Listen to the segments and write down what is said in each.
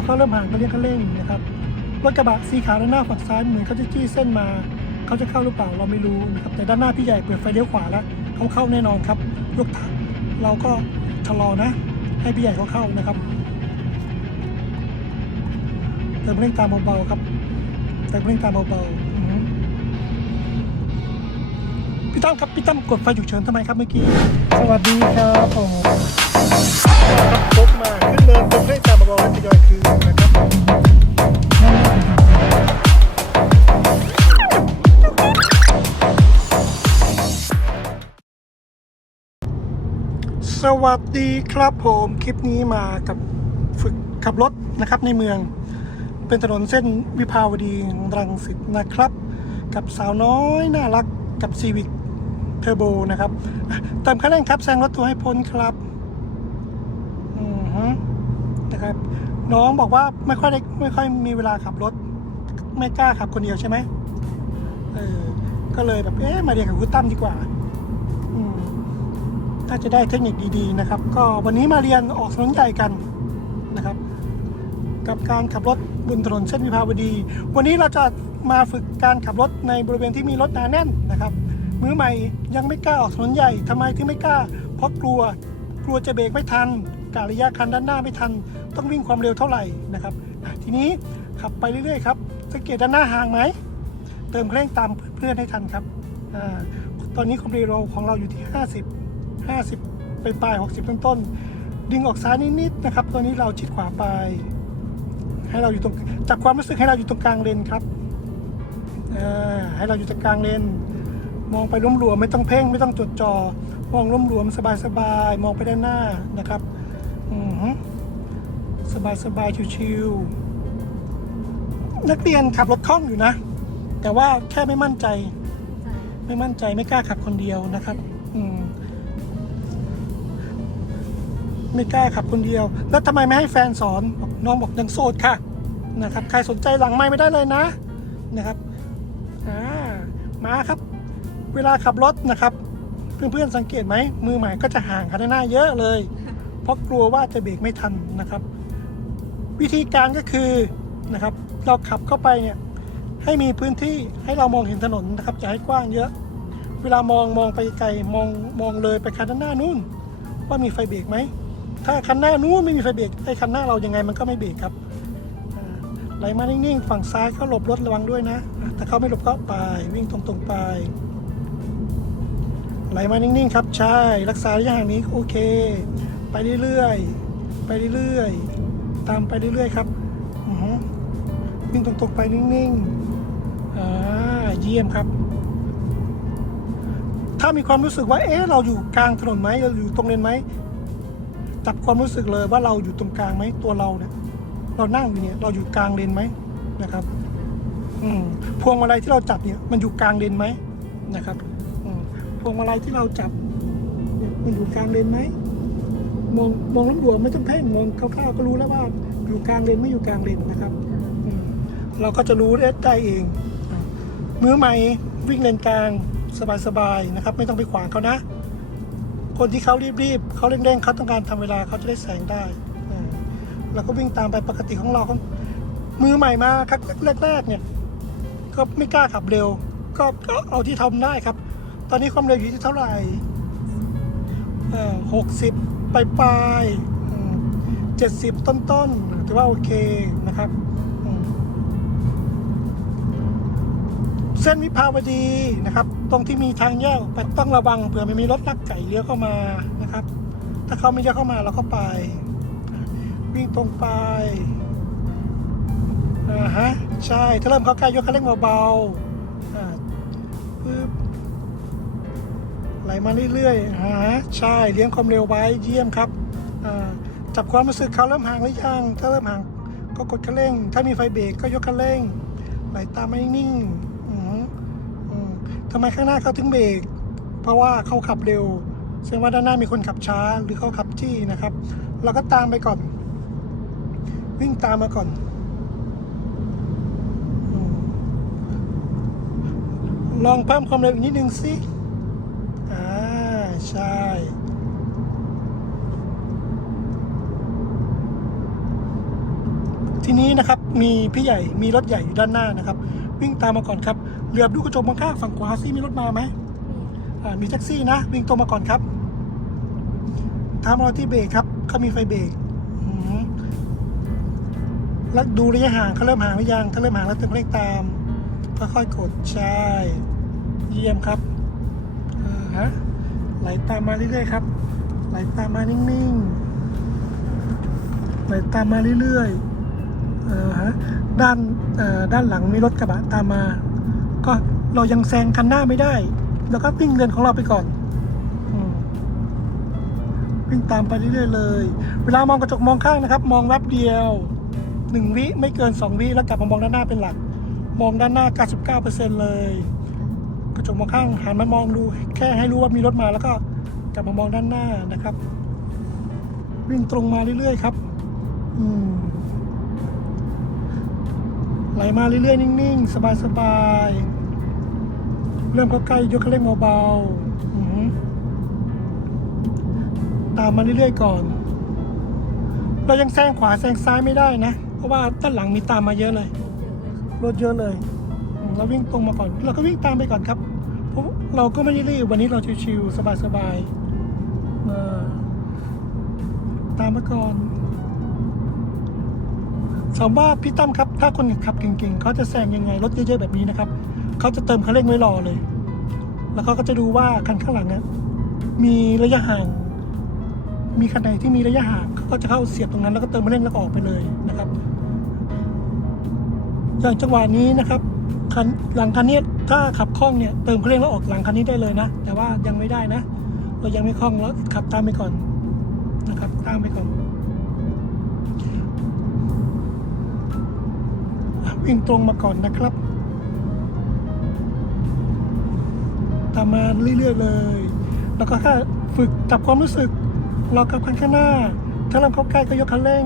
อเขาเริ่มห่างก็เรียกคันเร่งนะครับรถกระบะสีขาวด้านหน้าฝั่งซ้ายเหมือนเขาจะจี้เส้นมาเขาจะเข้าหรือเปล่าเราไม่รู้นะครับแต่ด้านหน้าพี่ใหญ่เปิดไฟเลี้ยวขวาแล้วเขาเข้าแน่นอนครับยกถังเราก็ชะลอนะ ให้พี่ใหญ่เขาเข้านะครับเติมเร่งตามเบาๆครับเติมเร่งตามเบาๆอือหือพี่ตั้มครับพี่ตั้มกดไฟฉุกเฉินทำไมครับเมื่อกี้สวัสดีครับผมครับรถมาขึ้นเนินเติมเร่งตาม เบาๆแล้วทยอยคืนนะครับสวัสดีครับผมคลิปนี้มากับฝึกขับรถนะครับในเมือง เป็นถนนเส้นวิภาวดีรังสิตนะครับ กับสาวน้อยน่ารักกับซีวิ c เทอร์โบนะครับเติมคันเร่งครับแซงรถตัวให้พ้นครับ อือฮึ ครับ น้องบอกว่าไม่ค่อยได้ไม่ค่อยมีเวลาขับรถ ไม่กล้าขับคนเดียวใช่ไหมเออก็เลยแบบเอ๊ะมาเรียนกับคุณตั้มดีกว่าอืมน่าจะได้เทคนิคดีๆนะครับ ก็วันนี้มาเรียนออกถนนใหญ่กันนะครับ กับการขับรถบนถนนเส้นวิภาวดี วันนี้เราจะมาฝึกการขับรถในบริเวณที่มีรถหนาแน่นนะครับ มือใหม่ยังไม่กล้าออกถนนใหญ่ทำไมถึงไม่กล้า เพราะกลัว กลัวจะเบรกไม่ทัน การะยะคันด้านหน้าไม่ทัน ต้องวิ่งความเร็วเท่าไหร่นะครับทีนี้ขับไปเรื่อยๆครับสังเกตด้านหน้าห่างไหมเติมเร่งตามเพื่อนให้ทันครับอตอนนี้ความเร็วของเราอยู่ที่ 50 50 ไปปลาย 60 ต้นต้นๆดึงออกซ้ายนิดๆนะครับ ตอนนี้เราชิดขวาไป ให้เราอยู่ตรงจับความรู้สึกให้เราอยู่ตรงกลางเลนครับให้เราอยู่ตรงกลางเลนมองไปล้มหลวมไม่ต้องเพ่งไม่ต้องจดจอ่อมองล้มหลวมสบายๆมองไปด้านหน้านะครับ สบายๆ ชิวๆ นักเรียนขับรถคล่องอยู่นะ แต่ว่าแค่ไม่มั่นใจ ไม่มั่นใจไม่กล้าขับคนเดียวนะครับ อืม ไม่กล้าขับคนเดียว แล้วทำไมไม่ให้แฟนสอนบอกน้องบอกยังโสดค่ะ นะครับ ใครสนใจหลังไม่ไม่ได้เลยนะ นะครับ อ่า มาครับ เวลาขับรถนะครับ เพื่อนๆสังเกตไหมมือใหม่ก็จะห่างคันหน้าเยอะเลย เพราะกลัวว่าจะเบรกไม่ทันนะครับ วิธีการก็คือนะครับ เราขับเข้าไปเนี่ยให้มีพื้นที่ให้เรามองเห็นถนนนะครับอย่าให้กว้างเยอะ เวลามองมองไปไกลมองมองเลยไปคันด้านหน้านู่น ว่ามีไฟเบรกไหมถ้าคันหน้านู้นไม่มีไฟเบรกไอ้คันหน้าเรายังไงมันก็ไม่เบรกครับไหลมานิ่งๆ ฝั่งซ้ายเขาหลบรถระวังด้วยนะอะถ้าเขาไม่หลบก็ไปวิ่งตรงๆไปไหลมานิ่งๆ ครับ ใช่ รักษาระยะห่างนี้โอเค ไปเรื่อยๆ ไปเรื่อยๆ ตามไปเรื่อยๆครับอือฮึวิ่งตรงๆไปนิ่งๆอ่าเยี่ยมครับ ถ้ามีความรู้สึกว่า เอ๊ะ เราอยู่กลางถนนไหมเราอยู่ตรงเลนไหมจับความรู้สึกเลยว่าเราอยู่ตรงกลางไหมตัวเราเนี่ย เรานั่งอยู่เนี่ย เราอยู่กลางเลนไหมนะครับ อืมพวงมาลัยที่เราจับเนี่ย มันอยู่กลางเลนไหมนะครับอืมพวงมาลัยที่เราจับมันอยู่กลางเลนไหม มองมองล้หลวมๆไม่ต้องเพ่งมองคร่าวๆก็รู้แล้วว่าอยู่กลางเลนไม่อยู่กลางเลนนะครับอืมเราก็จะรู้ได้เองอะมือใหม่วิ่งเลนกลางสบายๆนะครับ ไม่ต้องไปขวางเขานะ คนที่เขารีบๆเขาเร่งๆเขาต้องการทำเวลาเขาจะได้แสงได้อ่าเราก็วิ่งตามไปปกติของเราเขามือใหม่มาครั้งแรกๆเนี่ย ก็ไม่กล้าขับเร็ว ก็ก็เอาที่ทำได้ครับ ตอนนี้ความเร็วอยู่ที่เท่าไหร่หกสิบ ปลายปลายเจ็ดสิบต้นๆถือว่าโอเคนะครับ เส้นวิภาวดีนะครับ ตรงที่มีทางแยกไปต้องระวังเผื่อไม่มีรถลักไก่เลี้ยวเข้ามานะครับ ถ้าเขาไม่เลี้ยวเข้ามาเราก็ไป วิ่งตรงไปอ่าฮะใช่ ถ้าเริ่มเข้าใกล้ยกคันเร่งเบาๆอ่าปึ๊บ ไหลมาเรื่อยๆอ่าฮะใช่เลี้ยงความเร็วไว้เยี่ยมครับจับความรู้สึกเขาเริ่มห่างหรือยังถ้าเริ่มห่างก็กดคันเร่ง ถ้ามีไฟเบรกก็ยกคันเร่ง ไหลตามไม่นิ่งทำไมข้างหน้าเขาถึงเบรกเพราะว่าเขาขับเร็วแสดงว่าด้านหน้ามีคนขับช้าหรือเขาขับจี้นะครับ เราก็ตามไปก่อน วิ่งตามมาก่อนลองเพิ่มความเร็วอีกนิดนึงสิ ใช่ทีนี้นะครับมีพี่ใหญ่มีรถใหญ่อยู่ด้านหน้านะครับ วิ่งตามมาก่อนครับเหลือบดูกระจกมองข้างฝั่งขวาซิมีรถมาไหมมีแท็กซี่นะ วิ่งตรงมาก่อนครับตามเราที่เบรกครับเขามีไฟเบรกแล้วดูระยะห่างเขาเริ่มห่างหรือยังถ้าเริ่มห่างแล้วเติมเร่งตามค่อยๆกดใช่ เยี่ยมครับอ่าฮะ ไหลตามมาเรื่อยๆครับ ไหลตามมานิ่งๆ ไหลตามมาเรื่อยๆเออฮะด้านเอ่อด้านหลังมีรถกระบะตามมา ก็เรายังแซงคันหน้าไม่ได้ แล้วก็วิ่งเลนของเราไปก่อนอวิ่งตามไปเรื่อยๆเลย เวลามองกระจกมองข้างนะครับ มองแวบเดียวหนึ่งวิไม่เกินสองวิแล้วกลับมามองด้านหน้าเป็นหลัก มองด้านหน้า 99%เลย กระจกมองข้างหันมามองดูแค่ให้รู้ว่ามีรถมาแล้วก็กลับมามองด้านหน้านะครับ วิ่งตรงมาเรื่อยๆครับ อืมไหลมาเรื่อยๆ นิ่งๆ สบายๆ เริ่มเข้าใกล้ยกคันเร่งเบาๆตามมาเรื่อยๆก่อน เรายังแซงขวาแซงซ้ายไม่ได้นะ เพราะว่าด้านหลังมีตามมาเยอะเลย รถเยอะเลย เราวิ่งตรงมาก่อน เราก็วิ่งตามไปก่อนครับเพราะเราก็ไม่ได้รีบวันนี้เราชิวๆสบายๆเออตามมาก่อนถามว่าพี่ตั้มครับ ถ้าคนขับเก่งๆเขาจะแซงยังไงรถเยอะๆแบบนี้นะครับเขาจะเติมคันเร่งไว้รอเลย แล้วเขาก็จะดูว่าคันข้างหลังนี่ยมีระยะห่าง มีคันไหนที่มีระยะห่างเขาก็จะเข้าเสียบตรงนั้นแล้วก็เติมคันเร่งแล้วออกไปเลยนะครับ อย่างจังหวะนี้นะครับ คันหลังคันนี้ถ้าขับคล่องเนี่ยเติมเคันเร่งแล้วออกหลังคันนี้ได้เลยนะ แต่ว่ายังไม่ได้นะ เรายังไม่คล่องแล้วขับตามไปก่อนนะครับ ตามไปก่อน วิ่งตรงมาก่อนนะครับ ตามมาเรื่อยๆเลย แล้วก็แค่ฝึกจับความรู้สึกเรากับคันข้างหน้า ถ้าเริ่มเข้าใกล้ก็ยกคันเร่ง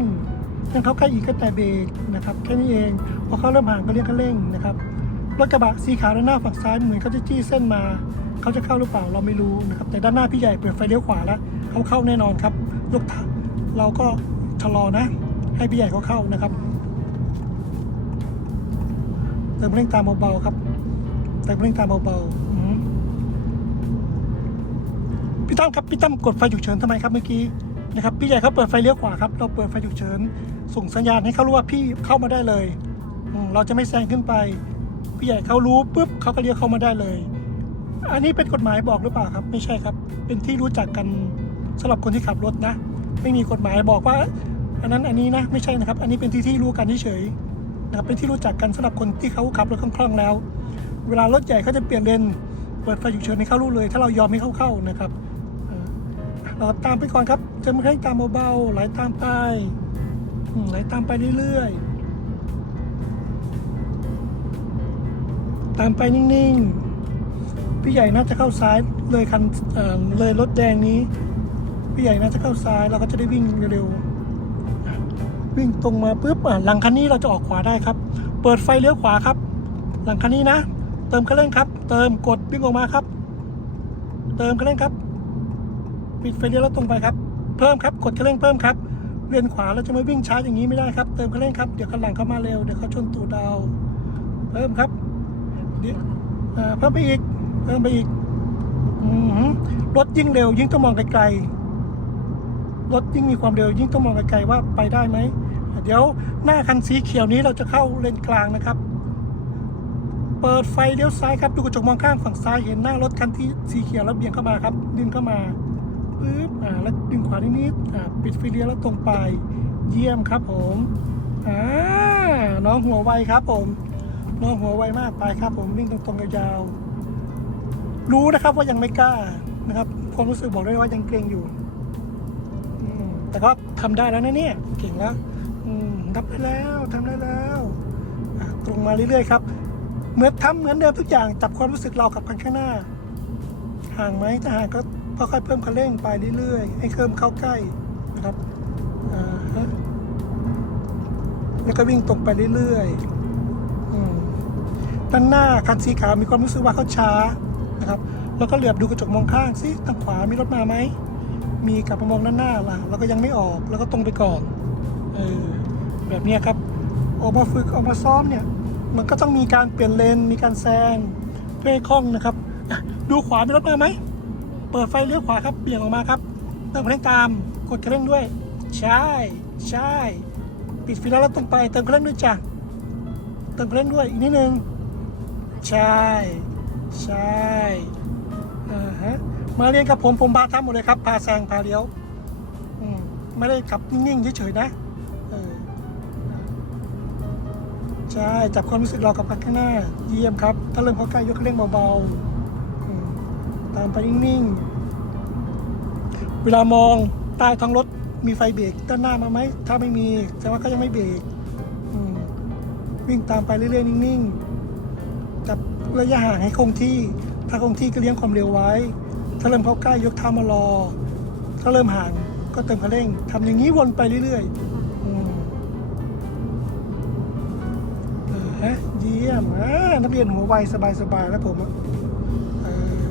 ถ้าเขาใกล้อีกก็แต่เบรกนะครับแค่นี้เองพอเขาเริ่มห่างก็เรียกคันเร่งนะครับ รถกระบะสีขาวด้านหน้าฝั่งซ้ายเหมือนเขาจะจี้เส้นมา เขาจะเข้าหรือเปล่าเราไม่รู้นะครับ แต่ด้านหน้าพี่ใหญ่เปิดไฟเลี้ยวขวาแล้วเขาเข้าแน่นอนครับยกเราก็ชะลอนะ ให้พี่ใหญ่เขาเข้านะครับเติมเร่งตามเบาๆครับเติมเร่งตามเบาๆพี่ตั้มครับพี่ตั้มกดไฟฉุกเฉินทำไมครับเมื่อกี้นะครับพี่ใหญ่เขาเปิดไฟเลี้ยวขวาครับ เราเปิดไฟฉุกเฉินส่งสัญญาณให้เขารู้ว่าพี่เข้ามาได้เลย เราจะไม่แซงขึ้นไป พี่ใหญ่เขารู้ปุ๊บเขาก็เลี้ยวเข้ามาได้เลย อันนี้เป็นกฎหมายบอกหรือเปล่าครับ ไม่ใช่ครับ เป็นที่รู้จักกันสำหรับคนที่ขับรถนะ ไม่มีกฎหมายบอกว่า อันนั้นอันนี้นะไม่ใช่นะครับ อันนี้เป็นที่ที่รู้กันเฉยๆนะครับเป็นที่รู้จักกันสำหรับคนที่เขาขับรถคล่องๆแล้ว เวลารถใหญ่เขาจะเปลี่ยนเลนเปิดไฟฉุกเฉินให้เขารู้เลย ถ้าเรายอมให้เขาเข้านะครับเราตามไปก่อนครับเติมเร่งตามเบาๆไหลตามไปไหลตามไปเรื่อยๆ ตามไปนิ่งๆ พี่ใหญ่น่าจะเข้าซ้ายเลยคันเเลยรถแดงนี้ พี่ใหญ่น่าจะเข้าซ้ายเราก็จะได้วิ่งเร็วๆวิ่งตรงมาปุ๊บอะหลังคันนี้เราจะออกขวาได้ครับ เปิดไฟเลี้ยวขวาครับ หลังคันนี้นะ เติมคันเร่งครับ เติมกดวิ่งออกมาครับ เติมคันเร่งครับ ปิดไฟเลี้ยวแล้วตรงไปครับ เพิ่มครับกดคันเร่งเพิ่มครับเลียนขวาเราจะมาวิ่งช้าอย่างนี้ไม่ได้ครับ เติมคันเร่งครับ เดี๋ยวคันหลังเข้ามาเร็ว เดี๋ยวเขาชนตูดเราเพิ่มครับ เพิ่มไปอีก เพิ่มไปอีกรถยิ่งเร็ว ยิ่งต้องมองไกลๆ รถยิ่งมีความเร็ว ยิ่งต้องมองไกลๆว่าไปได้ไหม เดี๋ยวหน้าคันสีเขียวนี้เราจะเข้าเลนกลางนะครับ เปิดไฟเลี้ยวซ้ายครับ ดูกระจกมองข้างฝั่งซ้ายเห็นหน้ารถคันที่สีเขียวแล้วเบี่ยงเข้ามาครับ ดึงเข้ามาปึ๊บ อ่า แล้วดึงขวานิดๆ อ่า ปิดไฟเลี้ยวแล้วตรงไป เยี่ยมครับผม อ่า น้องหัวไวครับผม น้องหัวไวมากไปครับ ผมวิ่งตรงๆยาวๆรู้นะครับว่ายังไม่กล้านะครับความรู้สึกบอกได้ว่ายังเกรงอยู่แต่ก็ทำได้แล้วนะเนี่ยเก่งแล้วอืมทำได้แล้วทำได้แล้วตรงมาเรื่อยๆครับ เหมือนทำเหมือนเดิมทุกอย่างจับความรู้สึกเรากับคันข้างหน้า ห่างไหมถ้าห่างก็ค่อยๆเพิ่มคันเร่งไปเรื่อยๆ ให้เพิ่มเข้าใกล้นะครับแล้วก็วิ่งตรงไปเรื่อยๆ ด้านหน้าคันสีขาวมีความรู้สึกว่าเขาช้านะครับแล้วก็เหลือบดูกระจกมองข้างซิทางขวามีรถมาไหมมีกลับมามองด้านหน้าล่ะแล้วก็ยังไม่ออกแล้วก็ตรงไปก่อนเออแบบนี้ครับออกมาฝึกออกมาซ้อมเนี่ยมันก็ต้องมีการเปลี่ยนเลนมีการแซงเพื่อให้คล่องนะครับ ดูขวามีรถมาไหมเปิดไฟเลี้ยวขวาครับเบี่ยงออกมาครับเติมคันเร่งตามกดเคันเร่งด้วย ใช่ใช่ปิดฟแล้วแล้วตรงไปเติมเคันเร่งด้วยจ้ะเติมเคันเร่งด้วยอีกนิดนึง ใช่ใช่อ่าฮะมาเรียนกับผมผมพาทำหมดเลยครับพาแซงพาเลี้ยวอืมไม่ได้ขับนิ่งๆเฉยๆนะเออใช่จับความรู้สึกเรากับคันข้างหน้า เยี่ยมครับถ้าเริ่มเข้าใกล้ยกคันเร่งเบาๆอืมตามไปนิ่งๆเวลามองใต้ท้องรถมีไฟเบรกด้านหน้ามาไหมถ้าไม่มีแสดงว่าเขายังไม่เบรกวิ่งตามไปเรื่อยๆนิ่งๆ ระยะห่างให้คงที่ ถ้าคงที่ก็เลี้ยงความเร็วไว้ ถ้าเริ่มเข้าใกล้ยกเท้ามารอ ถ้าเริ่มห่างก็เติมคันเร่งทำอย่างนี้วนไปเรื่อยๆอืมเออฮะเยี่ยมอ่านักเรียนหัวไวสบายๆแล้วผมอะเออ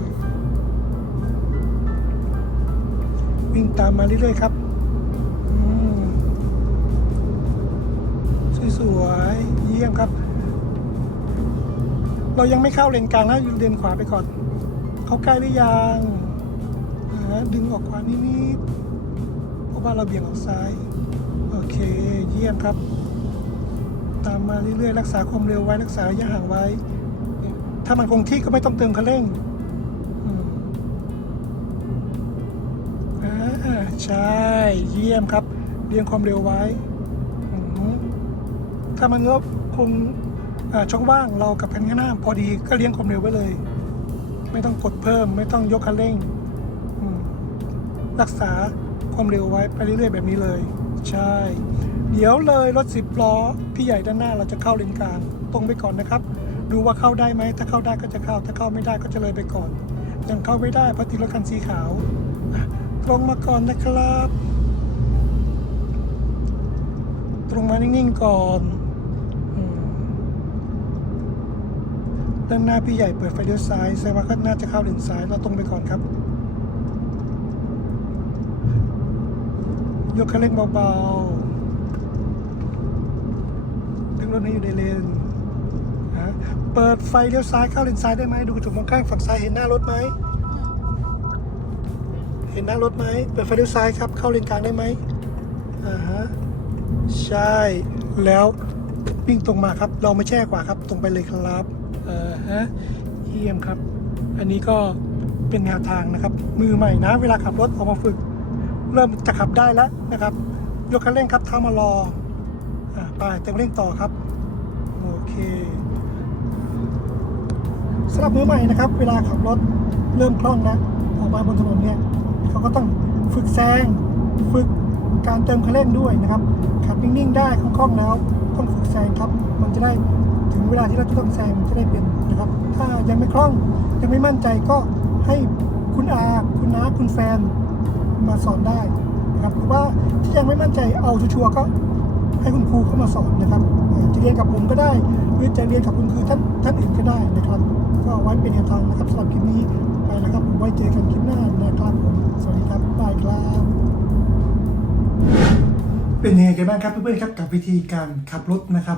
วิ่งตามมาเรื่อยๆครับอืมสวยๆเยี่ยมครับ เรายังไม่เข้าเลนกลางนะอยู่เลนขวาไปก่อน เขาใกล้หรือยังอ่าฮะดึงออกขวานิดๆเพราะว่าเราเบี่ยงออกซ้าย โอเค เยี่ยมครับ ตามมาเรื่อยๆ รักษาความเร็วไว้รักษาระยะห่างไว้ ถ้ามันคงที่ก็ไม่ต้องเติมคันเร่งอ่าใช่ เยี่ยมครับ เรียงความเร็วไว้ ถ้ามันลบคง ช่องว่างเรากับคันข้างหน้าพอดีก็เลี้ยงความเร็วไว้เลย ไม่ต้องกดเพิ่ม ไม่ต้องยกคันเร่ง รักษาความเร็วไว้ไปเรื่อยๆแบบนี้เลย ใช่ เดี๋ยวเลยรถสิบล้อพี่ใหญ่ด้านหน้าเราจะเข้าเลนกลางตรงไปก่อนนะครับ ดูว่าเข้าได้ไหมถ้าเข้าได้ก็จะเข้า ถ้าเข้าไม่ได้ก็จะเลยไปก่อนยังเข้าไม่ได้เพราะติดรถคันสีขาว ตรงมาก่อนนะครับ ตรงมานิ่งๆก่อนอืม ด้านหน้าพี่ใหญ่เปิดไฟเลี้ยวซ้ายแสดงว่าก็น่าจะเข้าเลนซ้ายเราตรงไปก่อนครับ ยกคันเร่งเบาๆดึงรถให้อยู่ในเลนนะเปิดไฟเลี้ยวซ้ายเข้าเลนซ้ายได้ไหมดูกระจกมองข้างฝั่งซ้ายเห็นหน้ารถไหมเห็นหน้ารถไหมเปิดไฟเลี้ยวซ้ายครับ เข้าเลนกลางได้ไหมอ่าฮะใช่แล้ววิ่งตรงมาครับ เราไม่แช่ขวาครับ ตรงไปเลยครับ เออฮะเยี่ยมครับ อันนี้ก็เป็นแนวทางนะครับ มือใหม่นะ เวลาขับรถออกมาฝึก เริ่มจะขับได้แล้วนะครับ ยกคันเร่งครับเท้ามารออ่าไปเต็มเร่งต่อครับ โอเคสำหรับมือใหม่นะครับ เวลาขับรถเริ่มคล่องนะออกมาบนถนนเนี่ยเขาก็ต้องฝึกแซงฝึกการเติมคันเร่งด้วยนะครับขับนิ่งๆได้คล่องๆแล้วต้องฝึกแซงครับ มันจะได้ ถึงเวลาที่เราจะต้องแซงจะได้เป็นนะครับ ถ้ายังไม่คล่องยังไม่มั่นใจก็ให้คุณอาคุณน้าคุณแฟนมาสอนได้นะครับหรือว่าที่ยังไม่มั่นใจเอาชัวร์ก็ให้คุณครูเข้ามาสอนนะครับจะเรียนกับผมก็ได้ หรือจะเรียนกับคุณครูท่านท่านอื่นก็ได้นะครับ ก็ไว้เป็นแนวทางนะครับสำหรับคลิปนี้ไปแล้วครับผมไว้เจอกันคลิปหน้านะครับผมสวัสดีครับบายครับ เป็นยังไงกันบ้างครับเพื่อนๆครับกับวิธีการขับรถนะครับ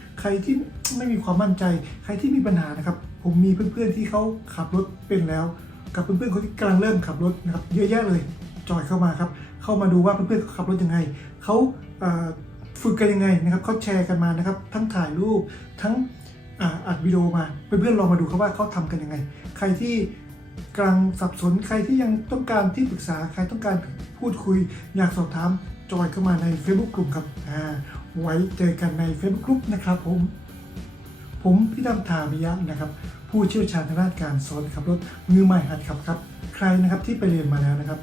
ใครที่ไม่มีความมั่นใจ ใครที่มีปัญหานะครับ ผมมีเพื่อนๆที่เขาขับรถเป็นแล้ว กับเพื่อนๆคนที่กำลังเริ่มขับรถนะครับเยอะแยะเลยจอยเข้ามาครับ เข้ามาดูว่าเพื่อนๆเขาขับรถยังไงเขาฝึกกันยังไงนะครับเขาแชร์กันมานะครับ ทั้งถ่ายรูปทั้งอัดวิดีโอมาเพื่อนๆลองมาดูครับว่าเขาทำกันยังไง ใครที่กำลังสับสนใครที่ยังต้องการที่ปรึกษาใครต้องการพูดคุย อยากสอบถามจอยเข้ามาใน Facebook กลุ่มครับ ไว้เจอกันใน Facebook กลุ่มนะครับผม ผมพี่ดำทามิยะนะครับ ผู้เชี่ยวชาญทางด้านการสอนขับรถมือใหม่หัดขับครับ ใครนะครับที่ไปเรียนมาแล้วนะครับ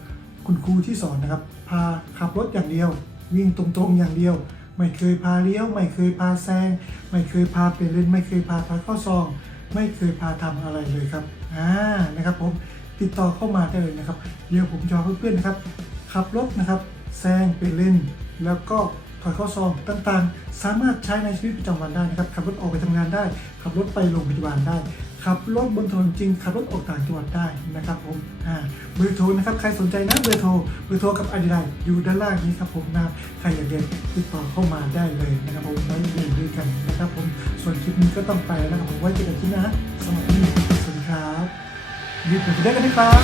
คุณครูที่สอนนะครับ พาขับรถอย่างเดียว วิ่งตรงๆอย่างเดียว ไม่เคยพาเลี้ยว ไม่เคยพาแซง ไม่เคยพาเปลี่ยนเลนไม่เคยพาพาเข้าซอง ไม่เคยพาทำอะไรเลยครับอ่านะครับผมติดต่อเข้ามาได้เลยนะครับ เดี๋ยวผมจะเพื่อนๆนะครับขับรถนะครับแซงเปลี่ยนเลนแล้วก็ อยข้าซองต่างๆ สามารถใช้ในชีวิตประจำวันได้นะครับขับรถออกไปทำงานได้ ขับรถไปโรงพยาบาลได้ ขับรถบนถนนจริง ขับรถออกต่างจังหวัดได้นะครับผมอ่าเบอร์โทรนะครับใครสนใจนะเบอร์โทรเบอร์โทรกับอดีไลอยู่ด้านล่างนี้ครับผมนะใครอยากเรียนติดต่อเข้ามาได้เลยนะครับผมไว้เรียนด้วยกันนะครับผมส่วนคลิปนี้ก็ต้องไปแล้วนะครับผมไว้เจอกันที่หนะสวัสดีสวัสดีครับรีบไปได้กันนะครับ